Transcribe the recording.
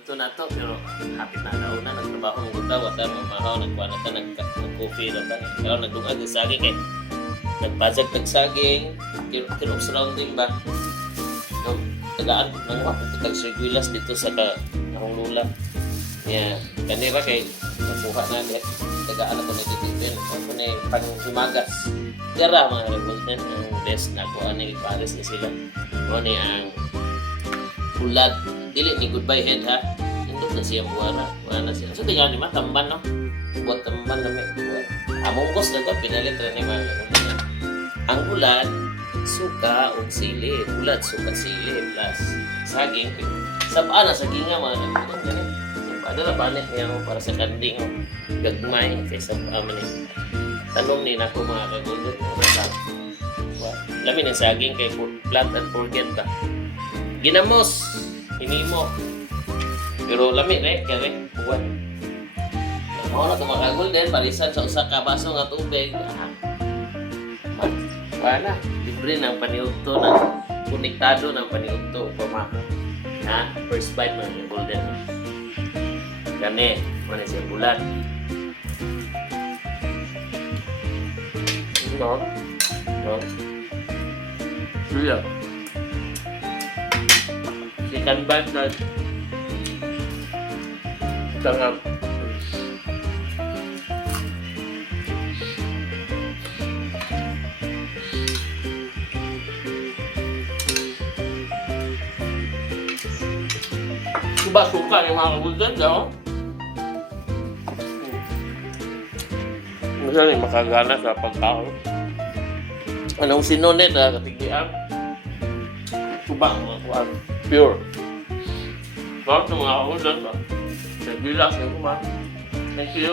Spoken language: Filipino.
paniudto na to, pero hapit na nauna, nagtrabaho ng gutaw, at mamahaw, nagkuha na ta, nag-coffee na ta. Ikaw, nagdungag ng saging, kay nagpazag ng saging, kinup surrounding ba? No, tagaan, nang mapuputag sirguilas dito sa akong lula. Yeah, kanira kay nakuha na agad, tagaan ako na kitipin, ako na panghimagas. Gara mga revolten, ang best na kuha na ipares na sila. Ano ni ang ulad, dili ni goodbye head ha. Indot na siya buwana, buwana siya. So tingnan ni tamban no. Buat tamban na may buwan. Among gos na ko pinalit ra ni mga revolten. Ang ulad, suka o sili, ulad, suka, sili plus saging. Sabaan na saging nga mga revolten gani. Ada na banit niya mo para sa kanding gagmay kaysa aman ni. Tanong ni nako mga kagulod na lamin ang saging kay plant and forget ba. Ginamos, hinimo. Pero lami kaya buwan. Mao na mga kagulod palisan sa usa ka baso nga tubig. Wala, libre ng paniudto na konektado ng paniudto pama. Ha, first bite mga golden. Gani, mana siya bulan. No. Iya. Ikan bandar. Sangat. Coba suka yang mga kabuldan daw. Misalnya makagana sa pagkaon. Anong sinunod na katigian? Subang mga kuwan. Pure. So, ito mga kabuldan ba? Sa bilas yung kuman. Thank you.